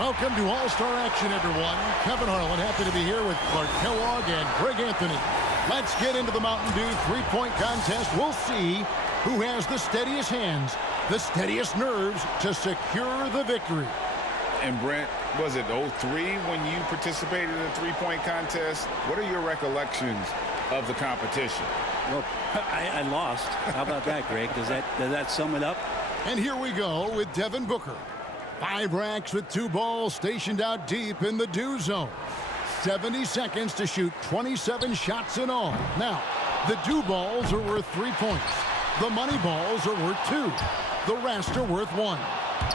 Welcome to All-Star Action, everyone. Kevin Harlan, happy to be here with Clark Kellogg and Greg Anthony. Let's get into the Mountain Dew three-point contest. We'll see who has the steadiest hands, the steadiest nerves to secure the victory. And Brent, was it 03 when you participated in the three-point contest? What are your recollections of the competition? Well, I lost. How about that, Greg? Does that sum it up? And here we go with Devin Booker. 5 racks with 2 balls stationed out deep in the Dew zone. 70 seconds to shoot 27 shots in all. Now, the Dew balls are worth 3 points. The money balls are worth 2. The rest are worth 1.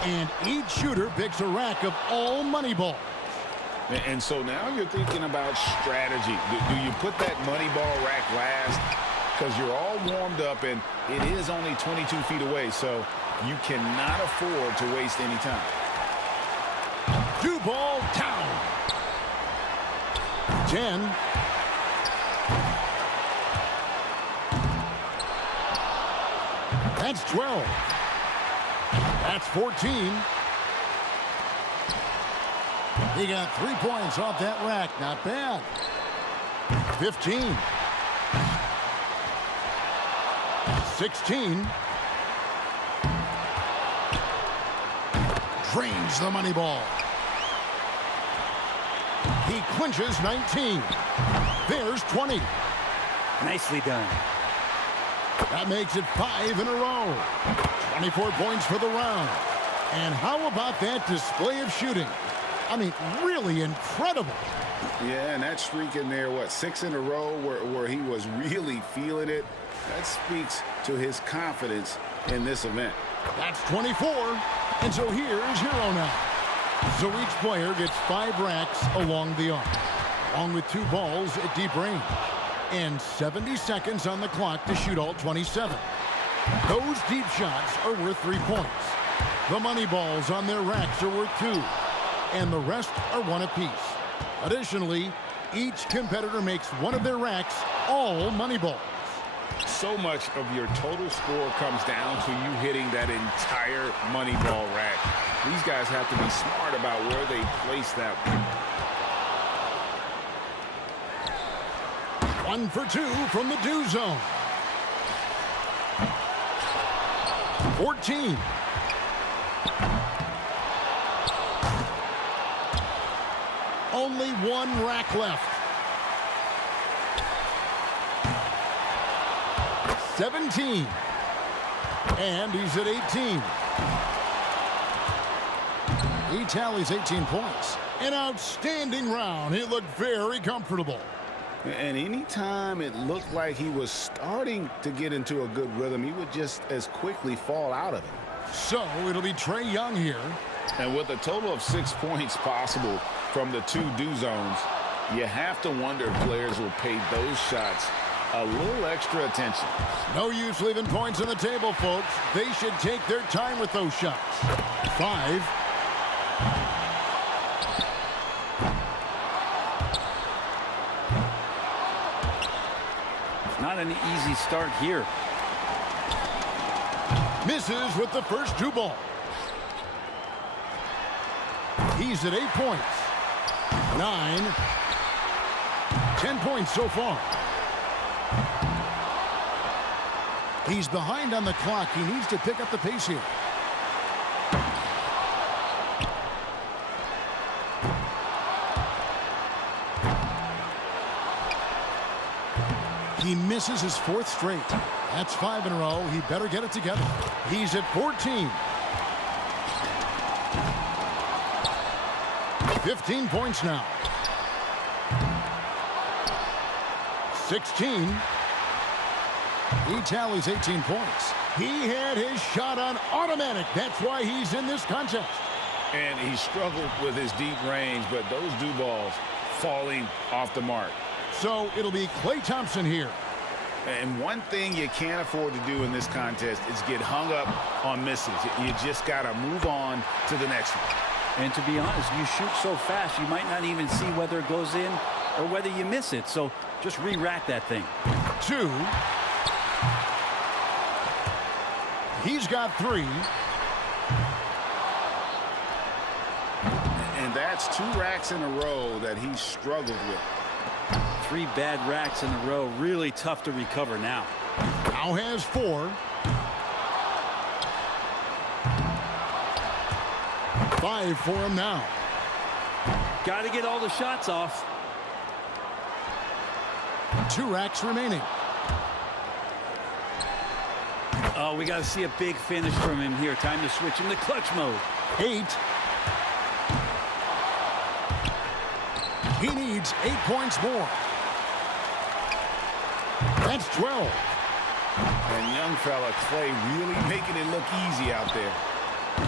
And each shooter picks a rack of all money balls. And so now you're thinking about strategy. Do you put that money ball rack last? Because you're all warmed up and it is only 22 feet away, so you cannot afford to waste any time. Dew ball down. 10. That's 12. That's 14. He got 3 points off that rack. Not bad. 15. 16. Drains the money ball. He clinches 19. There's 20. Nicely done. That makes it 5 in a row. 24 points for the round. And how about that display of shooting? I mean, really incredible. Yeah, and that streak in there, 6 in a row where he was really feeling it. That speaks to his confidence in this event. That's 24. And so here's Hero now. So each player gets 5 racks along the arc, along with 2 balls at deep range. And 70 seconds on the clock to shoot all 27. Those deep shots are worth 3 points. The money balls on their racks are worth 2. And the rest are 1 apiece. Additionally, each competitor makes one of their racks all money balls. So much of your total score comes down to you hitting that entire money ball rack. These guys have to be smart about where they place that one. 1 for 2 from the Dew zone. 14. Only 1 rack left. 17. And he's at 18. He tallies 18 points. An outstanding round. He looked very comfortable. And anytime it looked like he was starting to get into a good rhythm, he would just as quickly fall out of it. So it'll be Trae Young here. And with a total of 6 points possible from the 2 Dew zones, you have to wonder if players will pay those shots a little extra attention. No use leaving points on the table, folks. They should take their time with those shots. 5. Not an easy start here. Misses with the first 2 balls. He's at 8 points. 9. 10 points so far. He's behind on the clock. He needs to pick up the pace here. He misses his 4th straight. That's 5 in a row. He better get it together. He's at 14. 15 points now. 16. He tallies 18 points. He had his shot on automatic. That's why he's in this contest. And he struggled with his deep range, but those Dew balls falling off the mark. So it'll be Klay Thompson here. And one thing you can't afford to do in this contest is get hung up on misses. You just got to move on to the next one. And to be honest, you shoot so fast, you might not even see whether it goes in or whether you miss it. So just re-rack that thing. 2. He's got 3. that's 2 racks in a row that he struggled with. 3 bad racks in a row. Really tough to recover now. Now has 4. 5 for him now. Got to get all the shots off. 2 racks remaining. Oh, we got to see a big finish from him here. Time to switch into clutch mode. 8. He needs 8 points more. That's 12. And young fella Clay really making it look easy out there.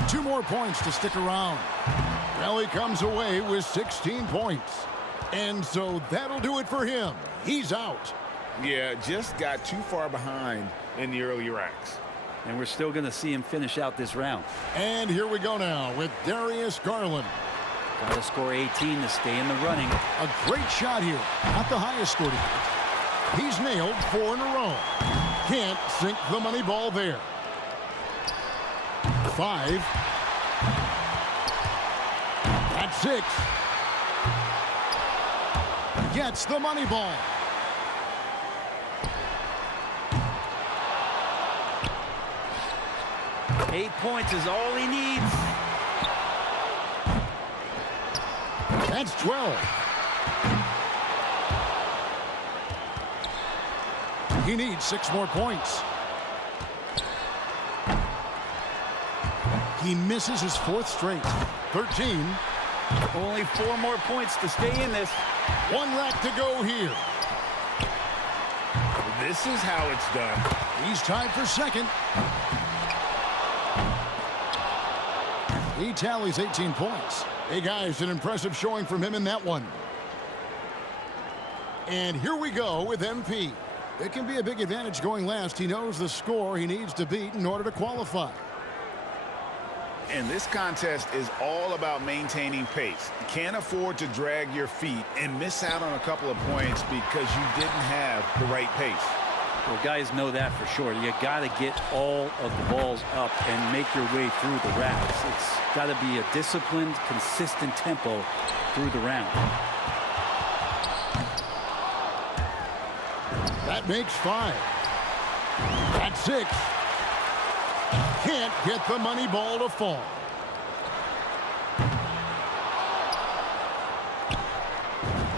2 more points to stick around. Well, he comes away with 16 points. And so that'll do it for him. He's out. Yeah, just got too far behind in the early racks. And we're still going to see him finish out this round. And here we go now with Darius Garland. Got to score 18 to stay in the running. A great shot here. Not the highest score tonight. He's nailed 4 in a row. Can't sink the money ball there. 5. That's 6. Gets the money ball. Eight points is all he needs. That's 12. He needs 6 more points. He misses his 4th straight. 13. Only 4 more points to stay in this. 1 rack to go here. This is how it's done. He's tied for 2nd. He tallies 18 points. Hey, guys, an impressive showing from him in that one. And here we go with MP. It can be a big advantage going last. He knows the score he needs to beat in order to qualify. And this contest is all about maintaining pace. You can't afford to drag your feet and miss out on a couple of points because you didn't have the right pace. Well, guys know that for sure. You got to get all of the balls up and make your way through the racks. It's got to be a disciplined, consistent tempo through the round. That makes 5. That's 6. Can't get the money ball to fall.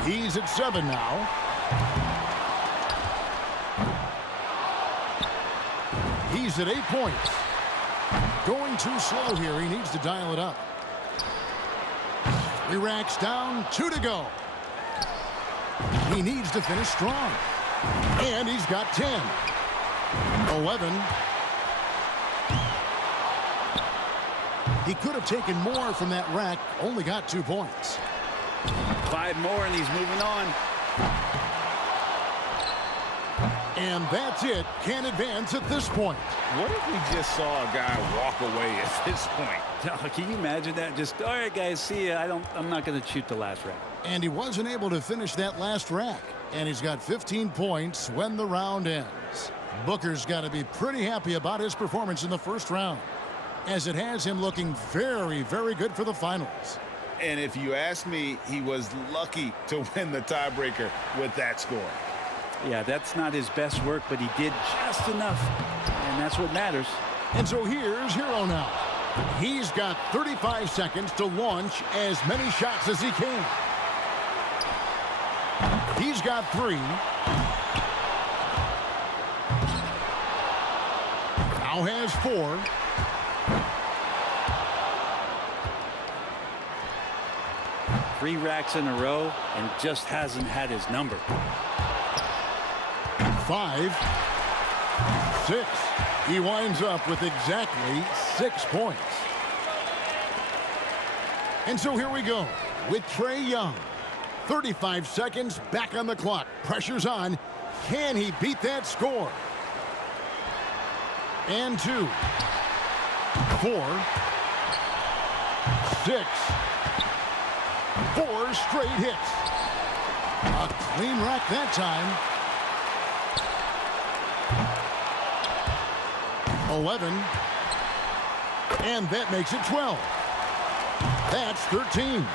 He's at 7 now. He's at 8 points. Going too slow here. He needs to dial it up. 3 racks down, 2 to go. He needs to finish strong. And he's got 10. 11. He could have taken more from that rack. Only got 2 points. 5 more and he's moving on. And that's it. Can't advance at this point. What if we just saw a guy walk away at this point? Can you imagine that? Just, all right, guys, see ya. I'm not going to shoot the last rack. And he wasn't able to finish that last rack. And he's got 15 points when the round ends. Booker's got to be pretty happy about his performance in the first round, as it has him looking very, very good for the finals. And if you ask me, he was lucky to win the tiebreaker with that score. Yeah, that's not his best work, but he did just enough, and that's what matters. And so here's Hero now. He's got 35 seconds to launch as many shots as he can. He's got 3. Now has 4. Three racks in a row and just hasn't had his number. 5, 6. He winds up with exactly 6 points. And so here we go with Trae Young. 35 seconds back on the clock. Pressure's on. Can he beat that score? And 2, 4, 6. 4 straight hits. A clean rack that time. 11. And that makes it 12. That's 13.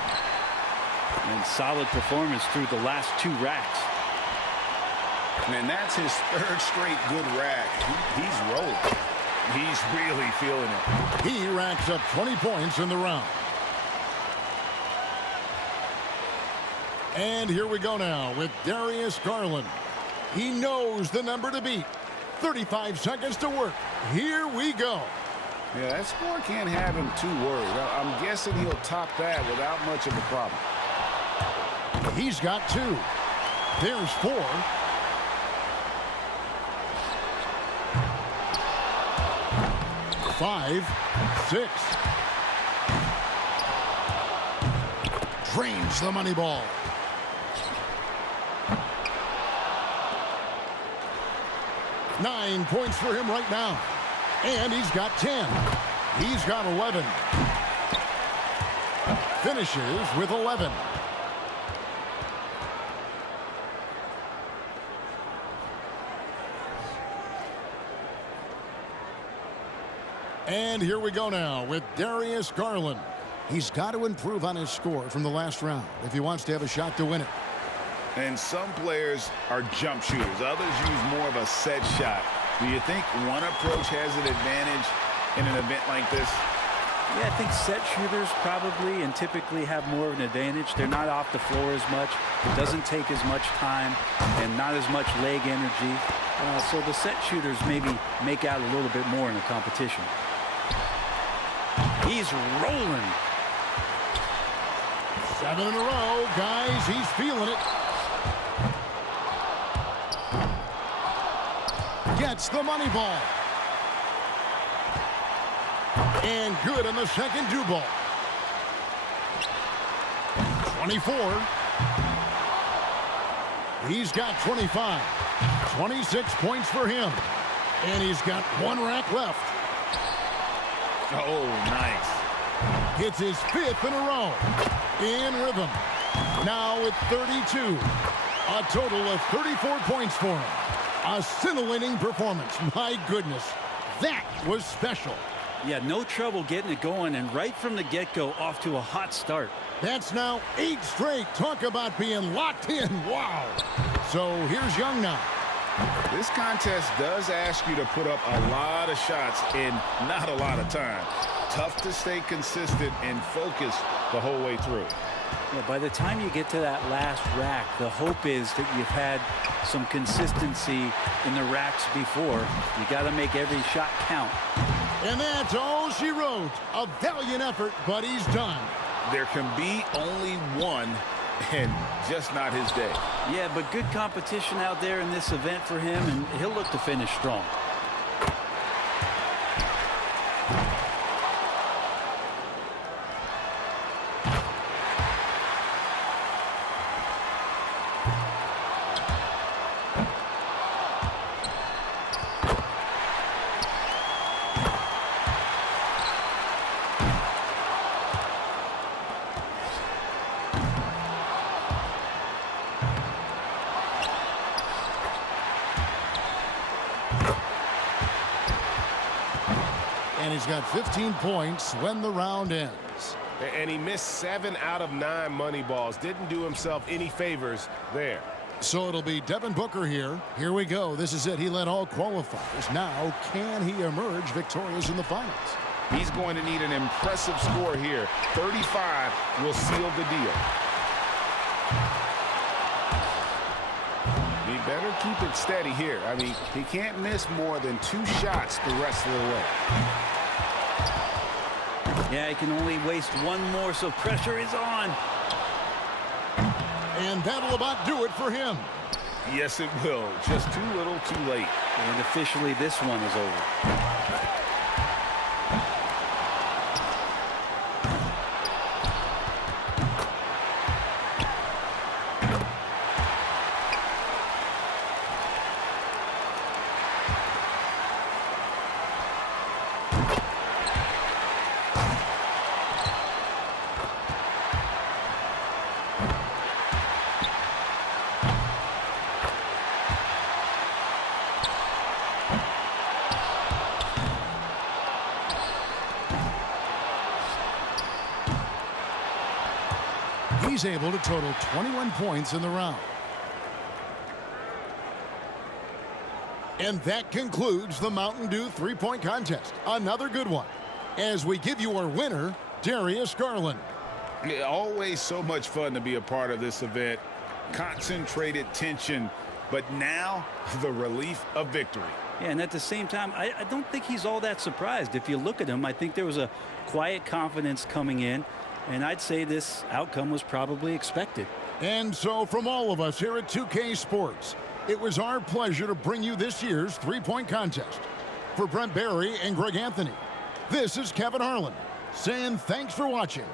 And solid performance through the last 2 racks. And that's his 3rd straight good rack. He's rolling. He's really feeling it. He racks up 20 points in the round. And here we go now with Darius Garland. He knows the number to beat. 35 seconds to work. Here we go. Yeah, that score can't have him too worried. I'm guessing he'll top that without much of a problem. He's got 2. There's 4. Five, 6. Drains the money ball. Nine points for him right now. And he's got 10. He's got 11. Finishes with 11. And here we go now with Darius Garland. He's got to improve on his score from the last round if he wants to have a shot to win it. And some players are jump shooters. Others use more of a set shot. Do you think one approach has an advantage in an event like this? Yeah, I think set shooters probably and typically have more of an advantage. They're not off the floor as much. It doesn't take as much time and not as much leg energy. So the set shooters maybe make out a little bit more in a competition. He's rolling. 7 in a row, guys. He's feeling it. Gets the money ball. And good on the second do ball. 24. He's got 25. 26 points for him. And he's got 1 rack left. Oh, nice. Hits his 5th in a row. In rhythm. Now at 32. A total of 34 points for him. A scintillating performance. My goodness. That was special. Yeah, no trouble getting it going, and right from the get-go, off to a hot start. That's now 8 straight. Talk about being locked in. Wow. So here's Young now. This contest does ask you to put up a lot of shots in not a lot of time. Tough to stay consistent and focused the whole way through. Yeah, by the time you get to that last rack, the hope is that you've had some consistency in the racks before. You got to make every shot count. And that's all she wrote. A valiant effort, but he's done. There can be only one, and just not his day. Yeah, but good competition out there in this event for him, and he'll look to finish strong. And he's got 15 points when the round ends. And he missed 7 out of 9 money balls. Didn't do himself any favors there. So it'll be Devin Booker here. Here we go. This is it. He led all qualifiers. Now, can he emerge victorious in the finals? He's going to need an impressive score here. 35 will seal the deal. He better keep it steady here. I mean, he can't miss more than 2 shots the rest of the way. Yeah, he can only waste 1 more, so pressure is on. And that'll about do it for him. Yes, it will. Just too little, too late. And officially, this one is over. He's able to total 21 points in the round. And that concludes the Mountain Dew three-point contest. Another good one. As we give you our winner, Darius Garland. Always so much fun to be a part of this event. Concentrated tension, but now the relief of victory. Yeah, and at the same time, I don't think he's all that surprised. If you look at him, I think there was a quiet confidence coming in, and I'd say this outcome was probably expected. And so from all of us here at 2K Sports, it was our pleasure to bring you this year's three-point contest. For Brent Barry and Greg Anthony, this is Kevin Harlan saying thanks for watching.